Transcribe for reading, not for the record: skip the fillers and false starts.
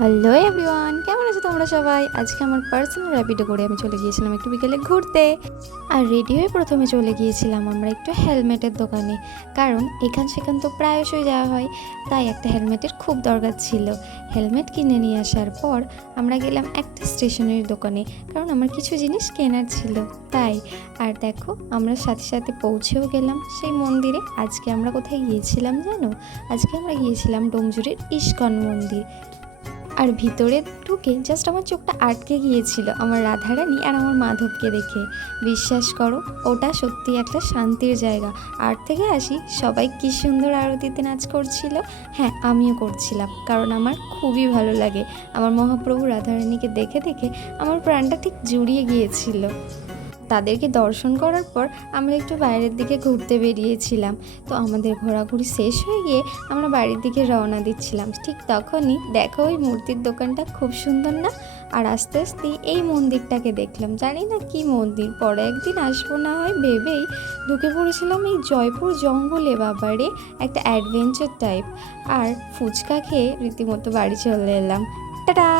Hello everyone, কেমন আছো তোমরা সবাই? আজকে আমার পার্সোনাল র্যাপিডো করে আমি চলে গিয়েছিলাম একটু বিকেলে ঘুরতে। আর রেডি হয়ে প্রথমে চলে গিয়েছিলাম আমরা একটু হেলমেটের দোকানে, কারণ এখান সেখান তো প্রায়শই যাওয়া হয়, তাই একটা হেলমেটের খুব দরকার ছিল। হেলমেট কিনে নিয়ে আসার পর আমরা গেলাম একটা স্টেশনারি দোকানে, কারণ আমার কিছু জিনিস কেনার ছিল তাই। আর দেখো, আমরা সাথে সাথে পৌঁছেও গেলাম সেই মন্দিরে। আজকে আমরা কোথায় গিয়েছিলাম জানো? আজকে আমরা গিয়েছিলাম ডোমজুড়ের ইস্কন মন্দির। আর ভিতরে ঢুকে জাস্ট আমার চোখটা আটকে গিয়েছিল আমার রাধারানী আর আমার মাধবকে দেখে। বিশ্বাস করো, ওটা সত্যি একটা শান্তির জায়গা। আর থেকে আসি, সবাই কী সুন্দর আরতিতে নাচ করছিল। হ্যাঁ, আমিও করছিলাম, কারণ আমার খুবই ভালো লাগে। আমার মহাপ্রভু রাধারানীকে দেখে দেখে আমার প্রাণটা ঠিক জুড়িয়ে গিয়েছিল। তাদেরকে দর্শন করার পর আমরা একটু বাইরের দিকে ঘুরতে বেরিয়েছিলাম। তো আমাদের ঘোরাঘুরি শেষ হয়ে গিয়ে আমরা বাড়ির দিকে রওনা দিচ্ছিলাম। ঠিক তখনই দেখো, ওই মূর্তির দোকানটা খুব সুন্দর না? আর আস্তে আস্তে এই মন্দিরটাকে দেখলাম। জানি না কি মন্দির, পরে একদিন আসবো না হয় ভেবেই ঢুকে পড়েছিলাম এই জয়পুর জঙ্গলে। বাবারে, একটা অ্যাডভেঞ্চার টাইপ। আর ফুচকা খেয়ে রীতিমতো বাড়ি চলে এলাম। টাটা।